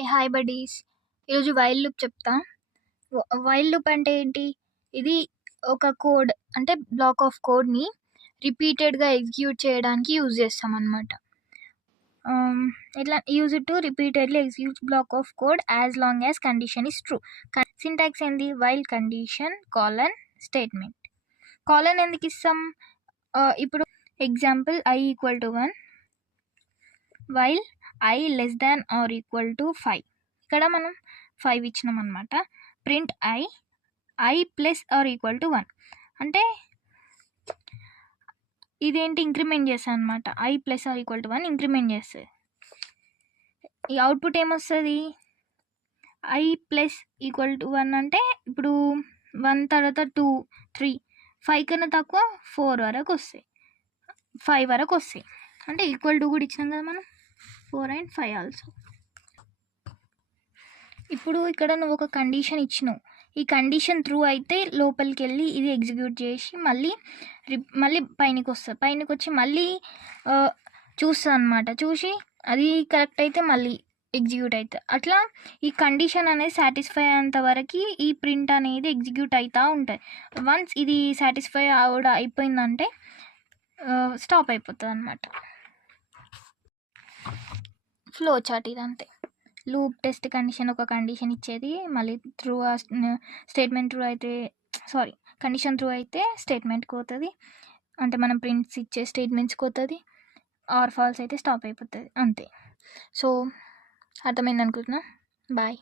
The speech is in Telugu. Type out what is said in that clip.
ఏ హాయ్ బడీస్. ఈరోజు వైల్ లూప్ చెప్తా. వైల్ లూప్ అంటే ఏంటి? ఇది ఒక కోడ్ అంటే బ్లాక్ ఆఫ్ కోడ్ని రిపీటెడ్గా ఎగ్జిక్యూట్ చేయడానికి యూజ్ చేస్తాం అనమాట. ఇట్లా use to repeatedly execute block of code as long as condition is true. Syntax ఏంది? While condition colon statement. Colon ఎందుకు ఇస్తాం? ఇప్పుడు example i equal to 1 while i less than or equal to 5. ఇక్కడ మనం 5 ఇచ్చినాం అనమాట. Print i plus or equal to 1 అంటే ఇదేంటి? ఇంక్రిమెంట్ చేస్తాను అనమాట. i plus or equal to 1 increment చేస్తుంది. ఈ అవుట్పుట్ ఏమొస్తుంది? i ప్లస్ ఈక్వల్ టు 1 అంటే ఇప్పుడు 1 తర్వాత 2 3 5 కన్నా తక్కువ 4 వరకు వస్తాయి, 5 వరకు వస్తాయి. అంటే ఈక్వల్ టు కూడా ఇచ్చినాం కదా మనం, 4 and 5 ఆల్సో. ఇప్పుడు ఇక్కడ నువ్వు ఒక కండిషన్ ఇచ్చినావు. ఈ కండిషన్ ట్రూ అయితే లోపలికి వెళ్ళి ఇది ఎగ్జిక్యూట్ చేసి మళ్ళీ పైనకి వస్తుంది. పైనకి వచ్చి మళ్ళీ చూస్తుంది అనమాట. చూసి అది కరెక్ట్ అయితే మళ్ళీ ఎగ్జిక్యూట్ అవుతుంది. అట్లా ఈ కండిషన్ అనేది సాటిస్ఫై అయ్యేంత వరకు ఈ ప్రింట్ అనేది ఎగ్జిక్యూట్ అవుతూ ఉంటుంది. వన్స్ ఇది సాటిస్ఫై అయిపోయిందంటే స్టాప్ అయిపోతుంది అనమాట. ఫ్లో చార్ట్ ఇదంతే. లూప్ టెస్ట్ కండిషన్ ఒక కండిషన్ ఇచ్చేది, మళ్ళీ స్టేట్మెంట్ ట్రూ అయితే కండిషన్ ట్రూ అయితే స్టేట్మెంట్కి పోతుంది, అంటే మనం ప్రింట్స్ ఇచ్చే స్టేట్మెంట్స్కి పోతుంది. ఆర్ ఫాల్స్ అయితే స్టాప్ అయిపోతుంది, అంతే. సో అర్థమైంది అనుకుంటున్నా. బాయ్.